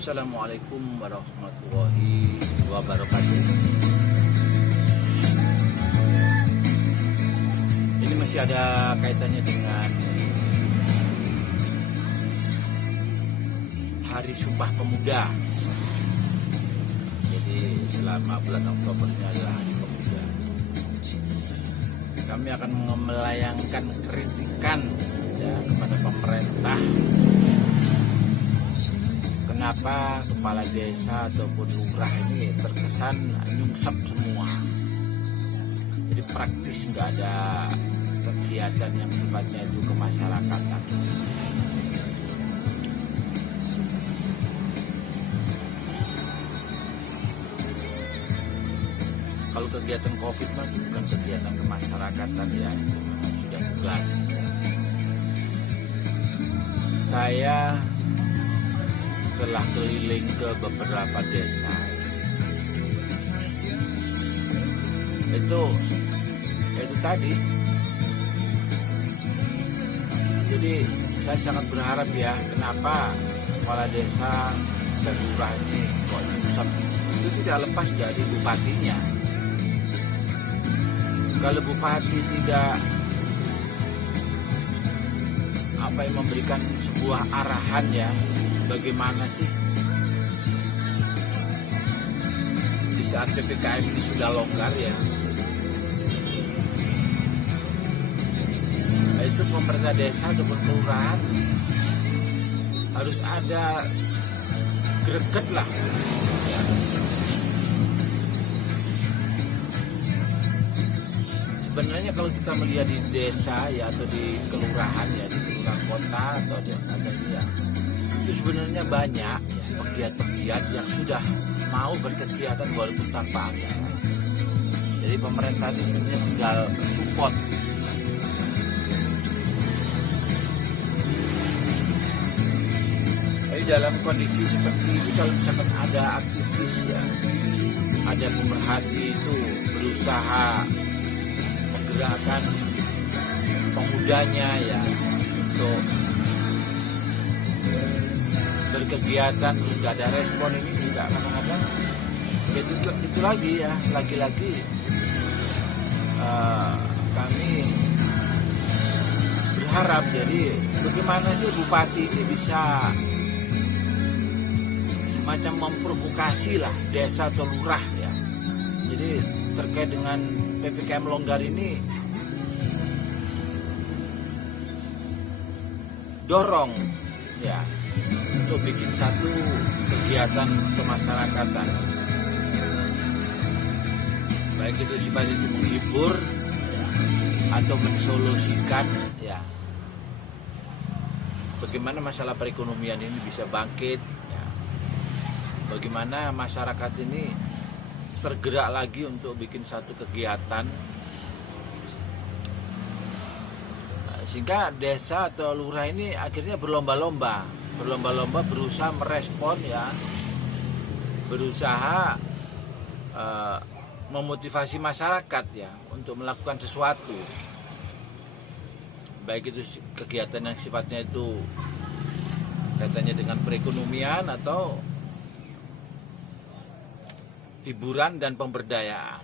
Assalamualaikum warahmatullahi wabarakatuh. Ini masih ada kaitannya dengan Hari Sumpah Pemuda. Jadi selama bulan Oktober ini adalah Hari Pemuda. Kami akan melayangkan kritikan kepada pemerintah. Kenapa kepala desa ataupun lurah ini terkesan nyungsep semua. Jadi praktis nggak ada kegiatan yang sifatnya itu kemasyarakatan. Kalau kegiatan COVID mas bukan kegiatan kemasyarakatan ya, itu memang sudah jelas. Saya telah keliling ke beberapa desa. Itu tadi. Jadi saya sangat berharap ya, kenapa kepala desa dan lurah ini kok nyungsep. Itu tidak lepas dari bupatinya. Kalau bupati tidak memberikan sebuah arahan ya, bagaimana sih di saat PPKM ini sudah longgar ya, itu pemerintah desa ataupun kelurahan harus ada greget lah ya. Sebenarnya kalau kita melihat di desa ya, atau di kelurahan ya, di kelurahan kota atau di ya, itu sebenarnya banyak ya, pegiat-pegiat yang sudah mau berkegiatan walaupun tanpa anggaran. Jadi pemerintah ini sebenarnya tinggal support. Jadi dalam kondisi seperti ini, kalau misalkan ada aktivis ya, ada pemerhati itu berusaha menggerakkan pemudanya ya untuk berkegiatan, tidak ada respon, ini tidak kadang-kadang itu lagi ya, lagi-lagi kami berharap jadi bagaimana sih bupati ini bisa semacam memprovokasi lah desa atau lurah ya. Jadi terkait dengan PPKM longgar ini, dorong ya untuk bikin satu kegiatan kemasyarakatan, baik itu sifatnya itu menghibur ya, atau mensolusikan ya, bagaimana masalah perekonomian ini bisa bangkit ya, bagaimana masyarakat ini tergerak lagi untuk bikin satu kegiatan, sehingga desa atau lurah ini akhirnya berlomba-lomba berusaha merespon ya, berusaha memotivasi masyarakat ya untuk melakukan sesuatu, baik itu kegiatan yang sifatnya itu kaitannya dengan perekonomian atau hiburan dan pemberdayaan.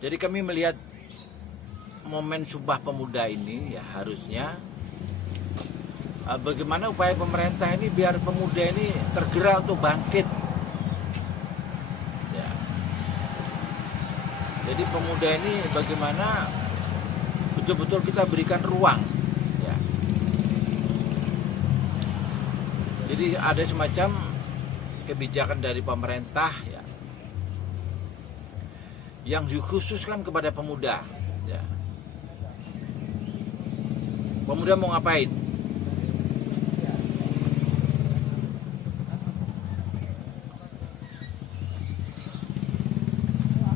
Jadi kami melihat momen Sumpah Pemuda ini ya, harusnya bagaimana upaya pemerintah ini biar pemuda ini tergerak untuk bangkit ya. Jadi pemuda ini bagaimana betul-betul kita berikan ruang ya. Jadi ada semacam kebijakan dari pemerintah ya, yang dikhususkan kepada pemuda ya. Pemuda mau ngapain?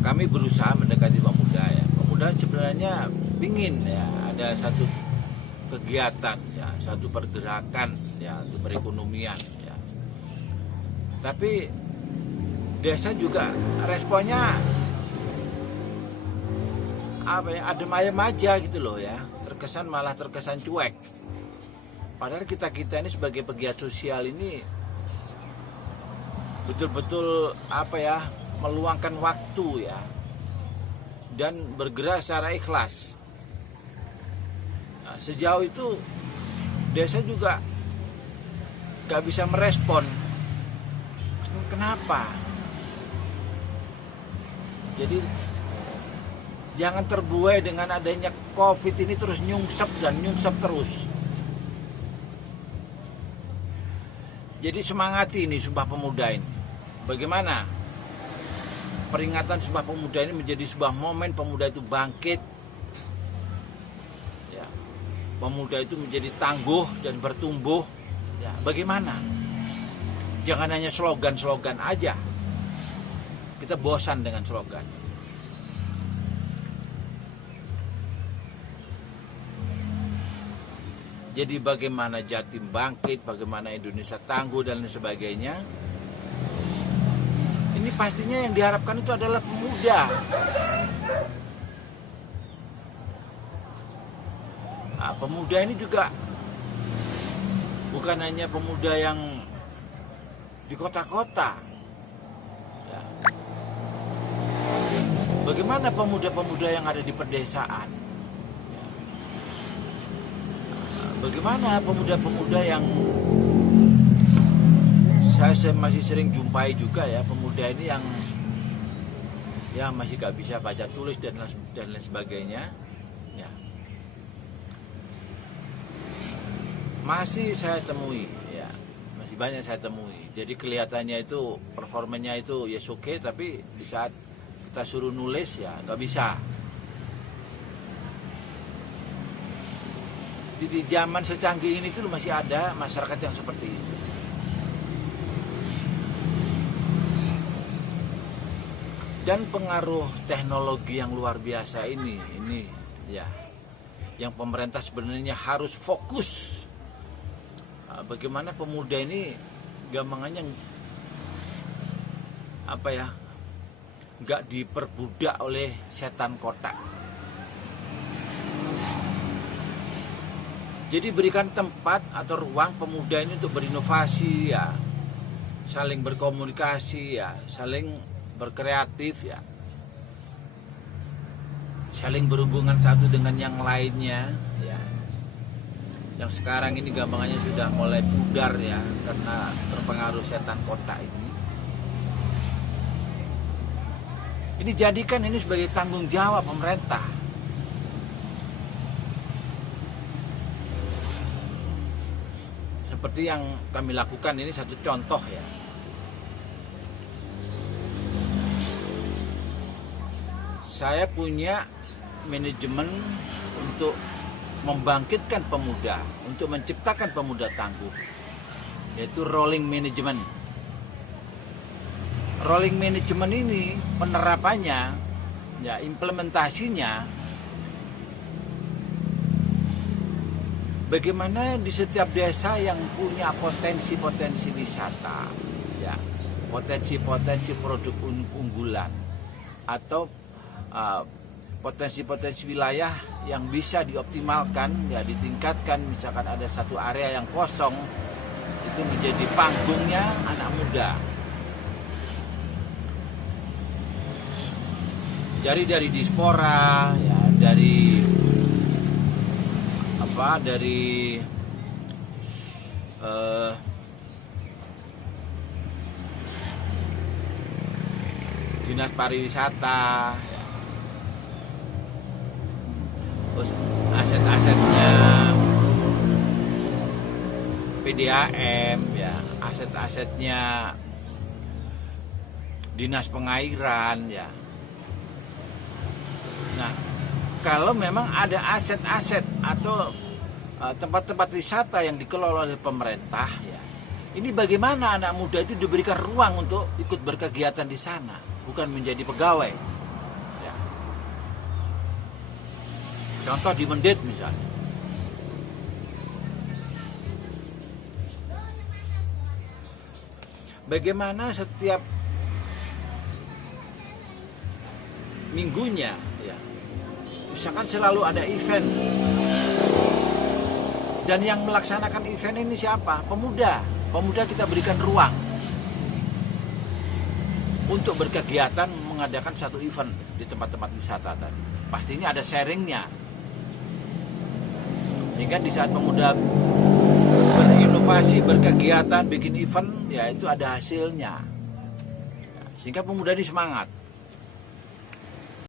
Kami berusaha mendekati pemuda ya. Pemuda sebenarnya ingin ya ada satu kegiatan ya, satu pergerakan ya, untuk perekonomian ya. Tapi desa juga responnya adem ayem aja gitu loh ya, malah terkesan cuek. Padahal kita ini sebagai pegiat sosial ini betul-betul meluangkan waktu ya, dan bergerak secara ikhlas. Nah, sejauh itu desa juga gak bisa merespon. Kenapa? Jadi jangan terbuai dengan adanya COVID ini terus nyungsep terus. Jadi semangati ini Sumpah Pemuda ini. Bagaimana peringatan Sumpah Pemuda ini menjadi sebuah momen pemuda itu bangkit, ya, pemuda itu menjadi tangguh dan bertumbuh. Ya, bagaimana? Jangan hanya slogan-slogan aja. Kita bosan dengan slogan. Jadi bagaimana Jatim bangkit, bagaimana Indonesia tangguh dan lain sebagainya. Ini pastinya yang diharapkan itu adalah pemuda. Nah, pemuda ini juga bukan hanya pemuda yang di kota-kota. Ya. Bagaimana pemuda-pemuda yang ada di pedesaan? Ya. Bagaimana pemuda-pemuda yang saya masih sering jumpai juga ya, pemuda ini yang ya masih gak bisa baca tulis dan lain sebagainya. Ya. Masih saya temui, ya masih banyak saya temui. Jadi kelihatannya itu performanya itu ya oke, tapi di saat kita suruh nulis ya nggak bisa. Di zaman secanggih ini tuh masih ada masyarakat yang seperti itu. Dan pengaruh teknologi yang luar biasa ini ya, yang pemerintah sebenarnya harus fokus. Bagaimana pemuda ini gampangannya nggak diperbudak oleh setan kota. Jadi berikan tempat atau ruang pemuda ini untuk berinovasi ya, saling berkomunikasi ya, saling berkreatif ya, saling berhubungan satu dengan yang lainnya ya. Yang sekarang ini gampangannya sudah mulai pudar ya, karena terpengaruh setan kota ini. Ini jadikan ini sebagai tanggung jawab pemerintah. Seperti yang kami lakukan ini satu contoh ya. Saya punya manajemen untuk membangkitkan pemuda, untuk menciptakan pemuda tangguh, yaitu rolling management. Rolling management ini penerapannya, ya implementasinya, bagaimana di setiap desa yang punya potensi-potensi wisata, ya potensi-potensi produk unggulan atau potensi-potensi wilayah yang bisa dioptimalkan, ya ditingkatkan. Misalkan ada satu area yang kosong, itu menjadi panggungnya anak muda. Jadi dari diaspora, ya dari dinas pariwisata. Terus aset-asetnya PDAM ya, aset-asetnya dinas pengairan ya. Nah, kalau memang ada aset-aset atau tempat-tempat wisata yang dikelola oleh pemerintah ya, ini bagaimana anak muda itu diberikan ruang untuk ikut berkegiatan di sana, bukan menjadi pegawai. Contoh di Mendit misalnya. Bagaimana setiap minggunya ya, misalkan selalu ada event Dan yang melaksanakan event ini siapa? Pemuda. Pemuda kita berikan ruang untuk berkegiatan mengadakan satu event di tempat-tempat wisata tadi. Pastinya ada sharingnya. Sehingga di saat pemuda berinovasi, berkegiatan, bikin event, ya itu ada hasilnya. Sehingga pemuda ini semangat.